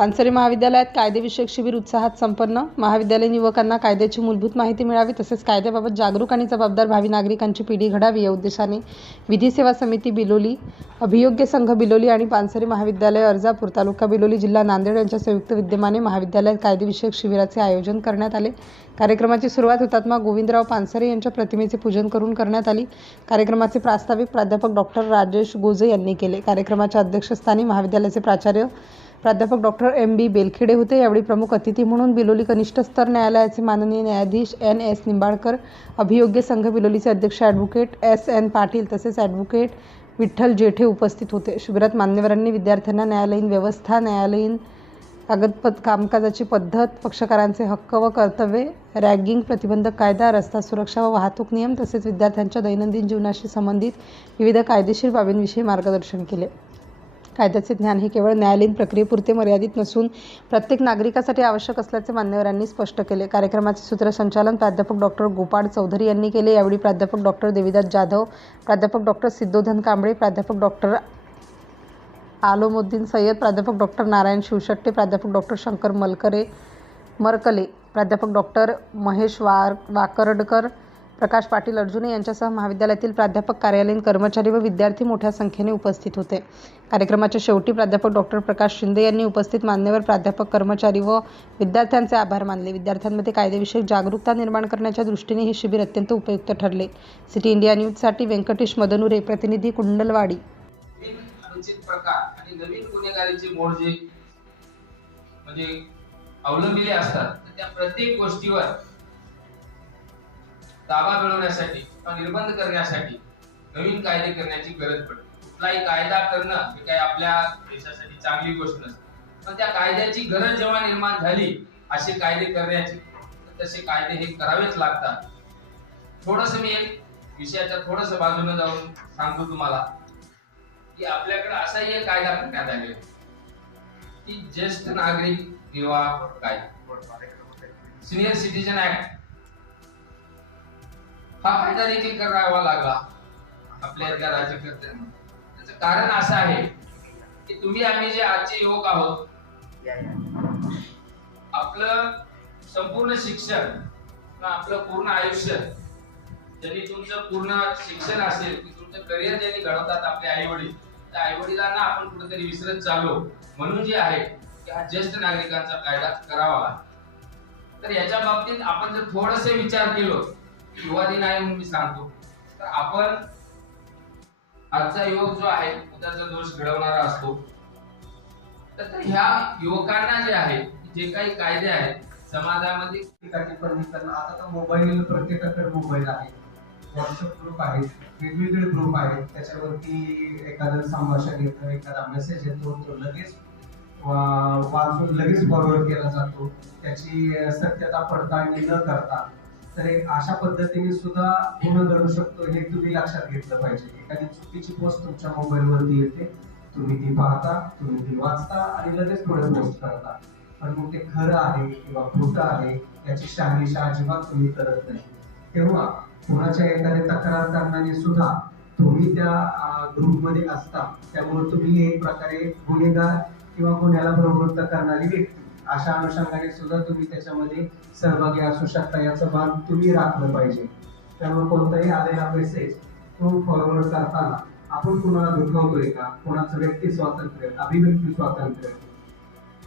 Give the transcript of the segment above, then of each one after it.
पानसरे महाविद्यालयात कायदेविषयक शिबिर उत्साहात संपन्न। महाविद्यालयीन युवकांना कायद्याची मूलभूत माहिती मिळावी तसेच कायद्याबाबत जागरूक आणि जबाबदार भावी नागरिकांची पिढी घडावी या उद्देशाने विधी सेवा समिती बिलोली, अभियोग्य संघ बिलोली आणि पानसरे महाविद्यालय अर्जापूर तालुका बिलोली जिल्हा नांदेड यांच्या संयुक्त विद्यमाने महाविद्यालयात कायदेविषयक शिबिराचे आयोजन करण्यात आले। कार्यक्रमाची सुरुवात हुतात्मा गोविंदराव पानसरे यांच्या प्रतिमेचे पूजन करून करण्यात आली। कार्यक्रमाचे प्रास्ताविक प्राध्यापक डॉक्टर राजेश गोजे यांनी केले। कार्यक्रमाच्या अध्यक्षस्थानी महाविद्यालयाचे प्राचार्य प्राध्यापक डॉक्टर एम.बी. बेलखेडे होते। यावेळी प्रमुख अतिथी म्हणून बिलोली कनिष्ठ स्तर न्यायालयाचे माननीय न्यायाधीश N.S. निंबाळकर, अभियोग्य संघ बिलोलीचे अध्यक्ष ॲडव्होकेट S.N. पाटील तसेच ॲडव्होकेट विठ्ठल जेठे उपस्थित होते। शिबिरात मान्यवरांनी विद्यार्थ्यांना न्यायालयीन व्यवस्था, न्यायालयीन कामकाजाची पद्धत, पक्षकारांचे हक्क व कर्तव्ये, रॅगिंग प्रतिबंधक कायदा, रस्ता सुरक्षा व वाहतूक नियम तसेच विद्यार्थ्यांच्या दैनंदिन जीवनाशी संबंधित विविध कायदेशीर बाबींविषयी मार्गदर्शन केले। कायद्याचे ज्ञान हे केवळ न्यायालयीन प्रक्रियेपुरते मर्यादित नसून प्रत्येक नागरिकासाठी आवश्यक असल्याचे मान्यवरांनी स्पष्ट केले। कार्यक्रमाचे सूत्रसंचालन प्राध्यापक डॉक्टर गोपाळ चौधरी यांनी केले। यावेळी प्राध्यापक डॉक्टर देविदास जाधव, प्राध्यापक डॉक्टर सिद्धोधन कांबळे, प्राध्यापक डॉक्टर आलोमुद्दीन सय्यद, प्राध्यापक डॉक्टर नारायण शिवशट्टे, प्राध्यापक डॉक्टर शंकर मरकले, प्राध्यापक डॉक्टर महेश वाकरडकर, प्रकाश पाटील अर्जुने यांच्यासह महाविद्यालयातील प्राध्यापक, कार्यालयीन कर्मचारी व विद्यार्थी मोठ्या संख्येने उपस्थित होते। कार्यक्रमाच्या शेवटी प्राध्यापक डॉक्टर प्रकाश शिंदे यांनी उपस्थित मान्यवर प्राध्यापक, कर्मचारी व विद्यार्थ्यांचे आभार मानले। विद्यार्थ्यांमध्ये कायदेविषयक जागरूकता निर्माण करण्याच्या दृष्टीने हे शिबिर अत्यंत उपयुक्त ठरले। सिटी इंडिया न्यूजसाठी व्यंकटेश मदनुरे, प्रतिनिधी कुंडलवाडी। अनुचित प्रकार आणि नवीन गुन्हेगारीचे मोड जे म्हणजे अवलंबिले असतात त्या प्रत्येक गोष्टीवर दावा मिळवण्यासाठी किंवा निर्बंध करण्यासाठी नवीन कायदे करण्याची गरज पडते। कुठलाही कायदा करणं हे काही आपल्या देशासाठी चांगली गोष्ट नसते, पण त्या कायद्याची गरज जेव्हा निर्माण झाली असे कायदे करण्याची, तसे कायदे हे करावेच लागतात। थोडंसं मी एक विषयाच्या थोडंसं बाजूने जाऊन सांगतो तुम्हाला की आपल्याकडे असाही एक कायदा करण्यात आलेला की ज्येष्ठ नागरिक विवाह कायदा, सिनियर सिटीजन ऍक्ट, हा कायदा देखील करावा लागला आपल्या राज्यकर्त्यांना। त्याचं कारण असं आहे की तुम्ही आम्ही जे आजचे युवक आहोत, आपलं संपूर्ण शिक्षण, आपलं पूर्ण आयुष्य, ज्यांनी तुमचं पूर्ण शिक्षण असेल की तुमचं करिअर ज्यांनी घडवतात आपले आई वडील, त्या आई वडिलांना आपण कुठेतरी विसरत चाललो। म्हणून जे आहे की हा ज्येष्ठ नागरिकांचा कायदा करावा। तर याच्या बाबतीत आपण जर थोडसे विचार केलो, युवा दिन आहे म्हणून मी सांगतो, तर आपण आजचा युवक जो आहे उद्याचा दोष घडवणारा असतो। तर ह्या युवकांना जे आहे जे काही कायदे आहेत समाजामध्ये आता तर मोबाईल, प्रत्येकाकडे मोबाईल आहे, व्हॉट्सअप ग्रुप आहेत, वेगवेगळे ग्रुप आहेत, त्याच्यावरती एखादं संभाषण येतं, एखादा मेसेज येतो, तो लगेच वाचून लगेच फॉरवर्ड केला जातो, त्याची सत्यता पडताळणी न करता। तर अशा पद्धतीने सुद्धा गुन्हा घडू शकतो, हे तुम्ही लक्षात घेतलं पाहिजे। एखादी चुकीची पोस्ट तुमच्या मोबाईलवरती येते, तुम्ही ती पाहता, तुम्ही ती वाचता आणि लगेच पुढे पोस्ट करता, पण मग ते खरं आहे किंवा खोटं आहे याची शहानिशा अजिबात तुम्ही करत नाही। तेव्हा कोणाच्या एखाद्या तक्रार करणारी सुद्धा तुम्ही त्या ग्रुपमध्ये असता, त्यामुळे तुम्ही एक प्रकारे गुन्हेगार किंवा गुन्ह्याला प्रवृत्त करणारी व्यक्ती अशा अनुषंगाने सुद्धा तुम्ही त्याच्यामध्ये सहभागी असू शकता, याचं भान तुम्ही राखलं पाहिजे। त्यामुळे कोणताही आलेला मेसेज तो फॉरवर्ड करताना आपण कुणाला दुखवतोय का, कोणाचं व्यक्ती स्वातंत्र्य, अभिव्यक्ती स्वातंत्र्य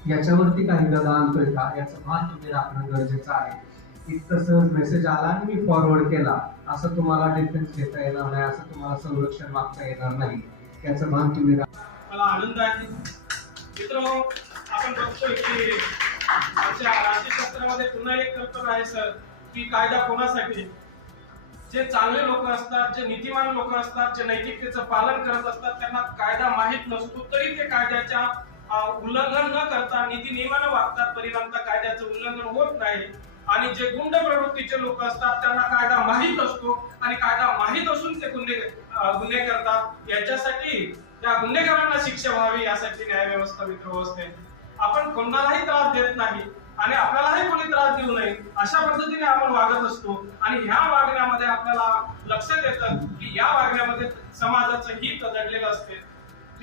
याच्यावरती काही गदा आणतोय का, याचं भान तुम्ही राखणं गरजेचं आहे। इतकं सहज मेसेज आला आणि मी फॉरवर्ड केला असं तुम्हाला डिफेन्स घेता येणार नाही, असं तुम्हाला संरक्षण मागता येणार नाही, याचं भान तुम्ही मला आनंद आहे मित्रांनो, आपण बघतोय की आमच्या राज्यशास्त्रामध्ये पुन्हा एक कल्पना आहे सर की कायदा कोणासाठी, जे चांगले लोक असतात, जे नीतिमान लोक असतात, जे नैतिकतेचं पालन करत असतात, त्यांना कायदा माहित नसतो तरी ते कायद्याच्या उल्लंघन न करता नीती नियमानं वागतात, परिणामतः कायद्याचं उल्लंघन होत नाही। आणि जे गुंड प्रवृत्तीचे लोक असतात त्यांना कायदा माहित असतो आणि कायदा माहित असून ते गुन्हे करतात। याच्यासाठी त्या गुन्हेगारांना शिक्षा व्हावी यासाठी न्याय व्यवस्था मित्र असते। आपण कोणालाही त्रास देत नाही आणि आपल्यालाही कोणी त्रास देऊ नये अशा पद्धतीने आपण वागत असतो आणि ह्या वागण्यामध्ये आपल्याला लक्षात येतं की या वागण्यामध्ये समाजाचं हित दडलेलं असते।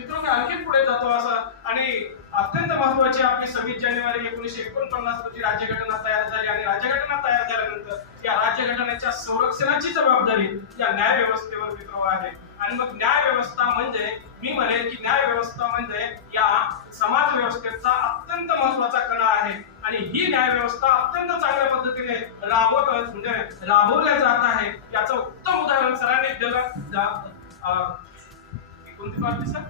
मित्रांनो आणखी पुढे जातो असं आणि अत्यंत महत्वाची आपली 26 जानेवारी 1949 रोजी राज्यघटना तयार झाली आणि राज्यघटना तयार झाल्यानंतर या राज्यघटनेच्या संरक्षणाची जबाबदारी या न्याय व्यवस्थेवर मित्र आहे. आणि मग न्याय व्यवस्था म्हणजे मी म्हणेन की न्याय व्यवस्था म्हणजे या समाज व्यवस्थेचा अत्यंत महत्वाचा कणा आहे आणि ही न्याय व्यवस्था अत्यंत चांगल्या पद्धतीने राबवल्या जात आहे. याचं उत्तम उदाहरण सरांनी दिलं. कोणती पार्टी सर?